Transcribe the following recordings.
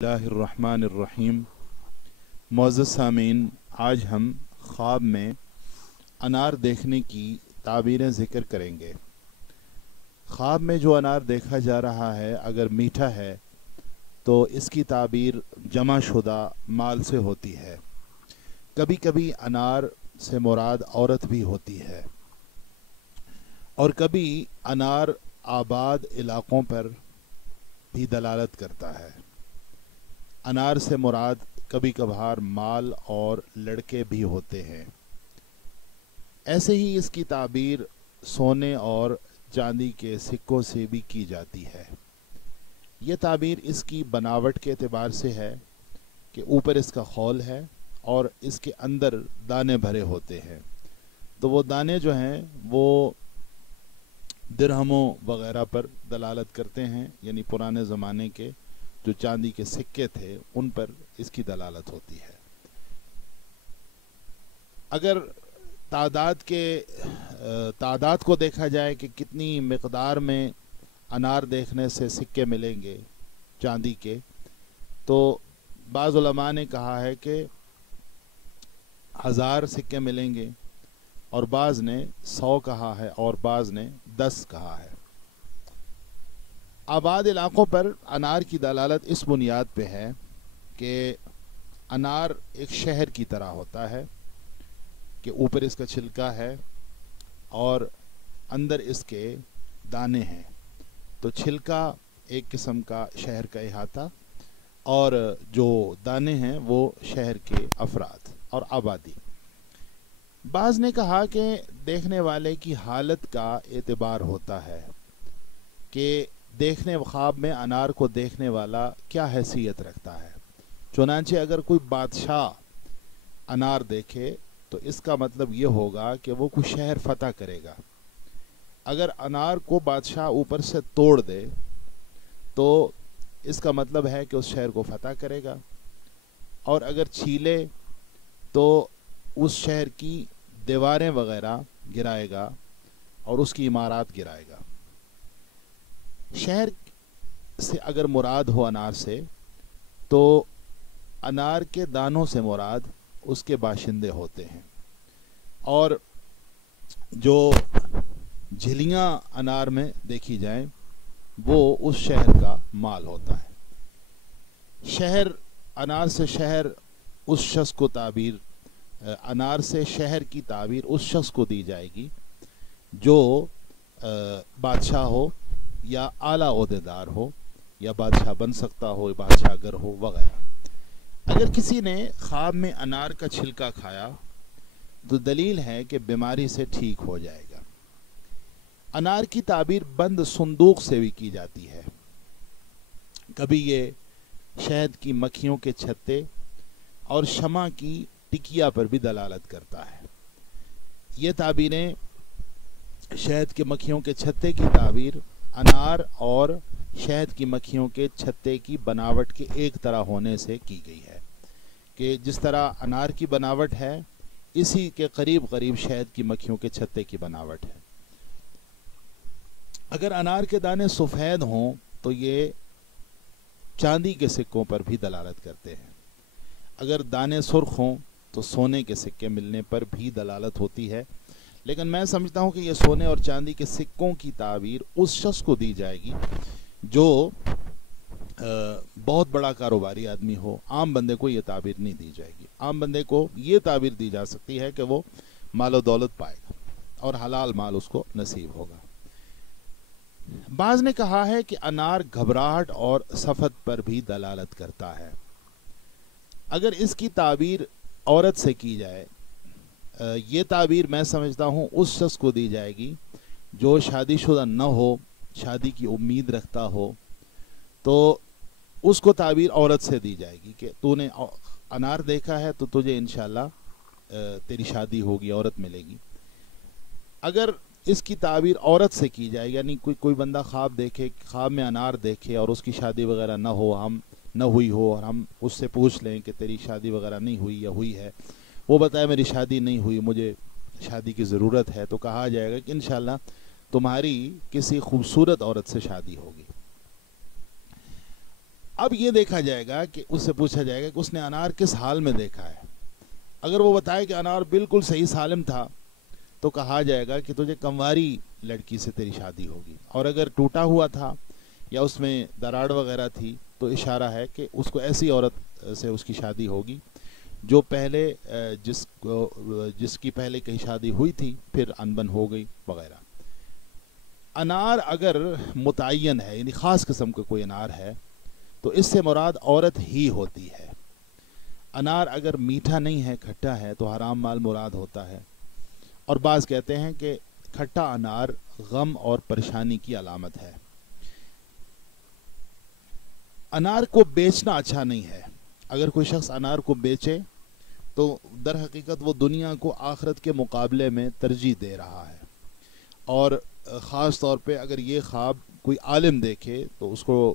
बिस्मिल्लाहिर्रहमानिर्रहीम। मुअज़्ज़ज़ सामीन, आज हम ख्वाब में अनार देखने की ताबीरें ज़िक्र करेंगे। ख्वाब में जो अनार देखा जा रहा है अगर मीठा है तो इसकी ताबीर जमा शुदा माल से होती है। कभी कभी अनार से मुराद औरत भी होती है और कभी अनार आबाद इलाक़ों पर भी दलालत करता है। अनार से मुराद कभी कभार माल और लड़के भी होते हैं। ऐसे ही इसकी ताबीर सोने और चांदी के सिक्कों से भी की जाती है। ये ताबीर इसकी बनावट के एतबार से है कि ऊपर इसका खौल है और इसके अंदर दाने भरे होते हैं, तो वो दाने जो हैं वो दिरहमों वग़ैरह पर दलालत करते हैं, यानी पुराने ज़माने के जो चांदी के सिक्के थे उन पर इसकी दलालत होती है। अगर तादाद को देखा जाए कि कितनी मिक़दार में अनार देखने से सिक्के मिलेंगे चांदी के, तो बाज़ उलमा ने कहा है कि 1000 सिक्के मिलेंगे और बाज़ ने 100 कहा है और बाज़ ने 10 कहा है। आबाद इलाक़ों पर अनार की दलालत इस बुनियाद पे है कि अनार एक शहर की तरह होता है कि ऊपर इसका छिलका है और अंदर इसके दाने हैं। तो छिलका एक किस्म का शहर का इहाता और जो दाने हैं वो शहर के अफराद और आबादी। बाज़ ने कहा कि देखने वाले की हालत का एतबार होता है कि देखने ख्वाब में अनार को देखने वाला क्या हैसियत रखता है। चुनांचे अगर कोई बादशाह अनार देखे तो इसका मतलब ये होगा कि वो कुछ शहर फतह करेगा। अगर अनार को बादशाह ऊपर से तोड़ दे तो इसका मतलब है कि उस शहर को फतह करेगा, और अगर छीले तो उस शहर की दीवारें वगैरह गिराएगा और उसकी इमारत गिराएगा। शहर से अगर मुराद हो अनार से, तो अनार के दानों से मुराद उसके बाशिंदे होते हैं, और जो झिलियाँ अनार में देखी जाएं वो उस शहर का माल होता है। शहर, अनार से शहर उस शख्स को ताबीर, अनार से शहर की ताबीर उस शख्स को दी जाएगी जो बादशाह हो या आला ओहदेदार हो या बादशाह बन सकता हो, बादशाह अगर हो वगैरह। अगर किसी ने ख्वाब में अनार का छिलका खाया तो दलील है कि बीमारी से ठीक हो जाएगा। अनार की ताबीर बंद संदूक से भी की जाती है। कभी ये शहद की मक्खियों के छत्ते और शमा की टिकिया पर भी दलालत करता है। ये ताबीरें, शहद के मक्खियों के छत्ते की ताबीर अनार और शहद की मक्खियों के छत्ते की बनावट के एक तरह होने से की गई है कि जिस तरह अनार की बनावट है इसी के करीब करीब शहद की मक्खियों के छत्ते की बनावट है। अगर अनार के दाने सफ़ेद हों तो ये चांदी के सिक्कों पर भी दलालत करते हैं। अगर दाने सुर्ख हों तो सोने के सिक्के मिलने पर भी दलालत होती है। लेकिन मैं समझता हूँ कि ये सोने और चांदी के सिक्कों की ताबीर उस शख्स को दी जाएगी जो बहुत बड़ा कारोबारी आदमी हो। आम बंदे को ये ताबीर नहीं दी जाएगी। आम बंदे को ये ताबीर दी जा सकती है कि वो मालो दौलत पाएगा और हलाल माल उसको नसीब होगा। बाज़ ने कहा है कि अनार घबराहट और सफ़द पर भी दलालत करता है। अगर इसकी ताबीर औरत से की जाए, ये ताबीर मैं समझता हूँ उस शख्स को दी जाएगी जो शादीशुदा न हो, शादी की उम्मीद रखता हो, तो उसको ताबीर औरत से दी जाएगी कि तूने अनार देखा है तो तुझे इंशाल्लाह तेरी शादी होगी, औरत मिलेगी। अगर इसकी ताबीर औरत से की जाए, यानी कोई बंदा ख्वाब देखे, ख्वाब में अनार देखे और उसकी शादी वगैरह न हो, हम न हुई हो, और हम उससे पूछ लें कि तेरी शादी वगैरह नहीं हुई या हुई है, वो बताए मेरी शादी नहीं हुई, मुझे शादी की ज़रूरत है, तो कहा जाएगा कि इंशाल्लाह तुम्हारी किसी खूबसूरत औरत से शादी होगी। اب یہ دیکھا جائے گا کہ اس سے پوچھا جائے گا کہ اس نے انار کس حال میں دیکھا ہے. اگر وہ بتائے کہ انار بالکل صحیح سالم تھا تو کہا جائے گا کہ تجھے کمواری لڑکی سے تیری شادی ہوگی. اور اگر ٹوٹا ہوا تھا یا اس میں دراڑ وغیرہ تھی تو اشارہ ہے کہ اس کو ایسی عورت سے اس کی شادی ہوگی جو پہلے جس کی پہلے کہیں شادی ہوئی تھی پھر انبن ہو گئی وغیرہ. انار اگر متعین ہے یعنی خاص قسم کا کوئی انار ہے تو اس سے مراد عورت ہی ہوتی ہے. انار اگر میٹھا نہیں ہے کھٹا ہے تو حرام مال مراد ہوتا ہے. اور بعض کہتے ہیں کہ کھٹا انار غم اور پریشانی کی علامت ہے. انار کو بیچنا اچھا نہیں ہے. اگر کوئی شخص انار کو بیچے تو در حقیقت وہ دنیا کو آخرت کے مقابلے میں ترجیح دے رہا ہے. اور خاص طور پہ اگر یہ خواب کوئی عالم دیکھے تو اس کو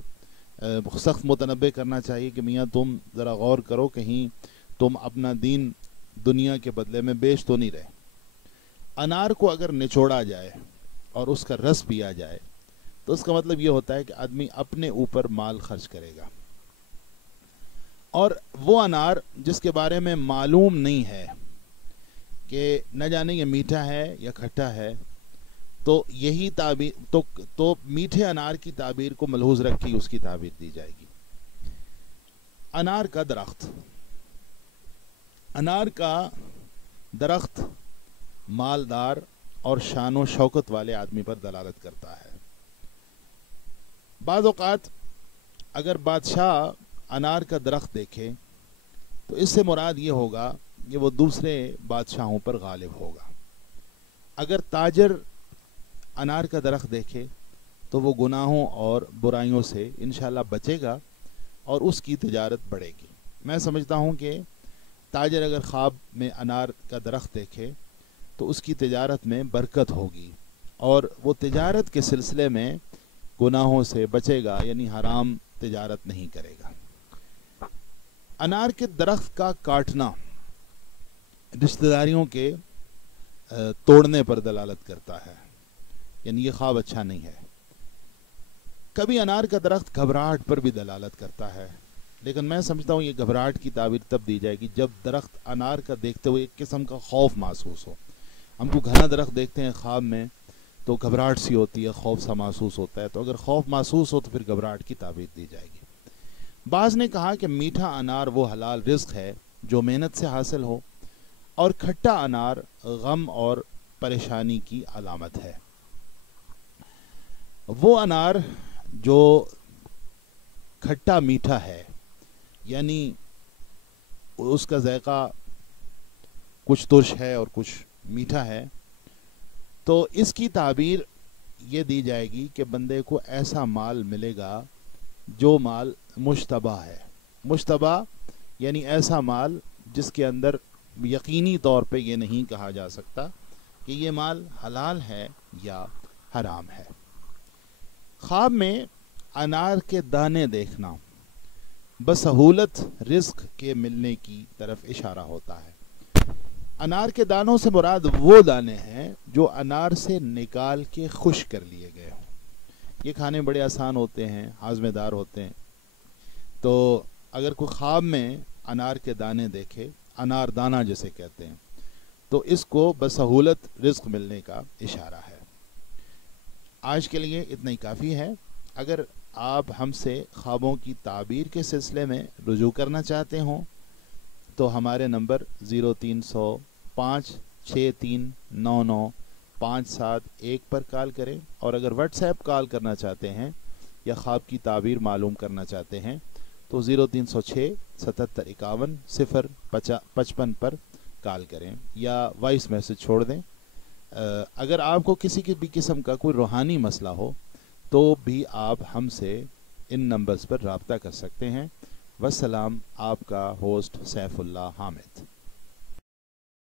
سخت متنبہ کرنا چاہیے کہ میاں تم ذرا غور کرو کہیں تم اپنا دین دنیا کے بدلے میں بیچ تو نہیں رہے. انار کو اگر نچوڑا جائے اور اس کا رس پیا جائے تو اس کا مطلب یہ ہوتا ہے کہ آدمی اپنے اوپر مال خرچ کرے گا. اور وہ انار جس کے بارے میں معلوم نہیں ہے کہ نہ جانے یہ میٹھا ہے یا کھٹا ہے تو یہی تعبیر تو میٹھے انار کی تعبیر کو ملحوظ رکھ کے اس کی تعبیر دی جائے گی. انار کا درخت. انار کا درخت مالدار اور شان و شوکت والے آدمی پر دلالت کرتا ہے. بعض اوقات اگر بادشاہ انار کا درخت دیکھے تو اس سے مراد یہ ہوگا کہ وہ دوسرے بادشاہوں پر غالب ہوگا. اگر تاجر انار کا درخت دیکھے تو وہ گناہوں اور برائیوں سے انشاءاللہ بچے گا اور اس کی تجارت بڑھے گی. میں سمجھتا ہوں کہ تاجر اگر خواب میں انار کا درخت دیکھے تو اس کی تجارت میں برکت ہوگی اور وہ تجارت کے سلسلے میں گناہوں سے بچے گا یعنی حرام تجارت نہیں کرے گا. انار کے درخت کا کاٹنا رشتہ داریوں کے توڑنے پر دلالت کرتا ہے یعنی یہ خواب اچھا نہیں ہے. کبھی انار کا درخت گھبراہٹ پر بھی دلالت کرتا ہے لیکن میں سمجھتا ہوں یہ گھبراہٹ کی تعبیر تب دی جائے گی جب درخت انار کا دیکھتے ہوئے ایک قسم کا خوف محسوس ہو. ہم کو گھنا درخت دیکھتے ہیں خواب میں تو گھبراہٹ سی ہوتی ہے, خوف سا محسوس ہوتا ہے, تو اگر خوف محسوس ہو تو پھر گھبراہٹ کی تعبیر دی جائے گی. بعض نے کہا کہ میٹھا انار وہ حلال رزق ہے جو محنت سے حاصل ہو اور کھٹا انار غم اور پریشانی کی علامت ہے. وہ انار جو کھٹا میٹھا ہے یعنی اس کا ذائقہ کچھ ترش ہے اور کچھ میٹھا ہے تو اس کی تعبیر یہ دی جائے گی کہ بندے کو ایسا مال ملے گا جو مال مشتبہ ہے. مشتبہ یعنی ایسا مال جس کے اندر یقینی طور پہ یہ نہیں کہا جا سکتا کہ یہ مال حلال ہے یا حرام ہے. خواب میں انار کے دانے دیکھنا بسہولت رزق کے ملنے کی طرف اشارہ ہوتا ہے. انار کے دانوں سے مراد وہ دانے ہیں جو انار سے نکال کے خشک کر لیے گئے ہوں. یہ کھانے بڑے آسان ہوتے ہیں, ہاضمے دار ہوتے ہیں. تو اگر کوئی خواب میں انار کے دانے دیکھے, انار دانہ جسے کہتے ہیں, تو اس کو بسہولت رزق ملنے کا اشارہ ہے. آج کے لیے اتنا ہی کافی ہے. اگر آپ ہم سے خوابوں کی تعبیر کے سلسلے میں رجوع کرنا چاہتے ہوں تو ہمارے نمبر 0305639957 پر کال کریں, اور اگر واٹس ایپ کال کرنا چاہتے ہیں یا خواب کی تعبیر معلوم کرنا چاہتے ہیں تو 0306775155 پر کال کریں یا وائس میسج چھوڑ دیں. اگر آپ کو کسی بھی قسم کا کوئی روحانی مسئلہ ہو تو بھی آپ ہم سے ان نمبرز پر رابطہ کر سکتے ہیں. والسلام, آپ کا ہوسٹ سیف اللہ حامد.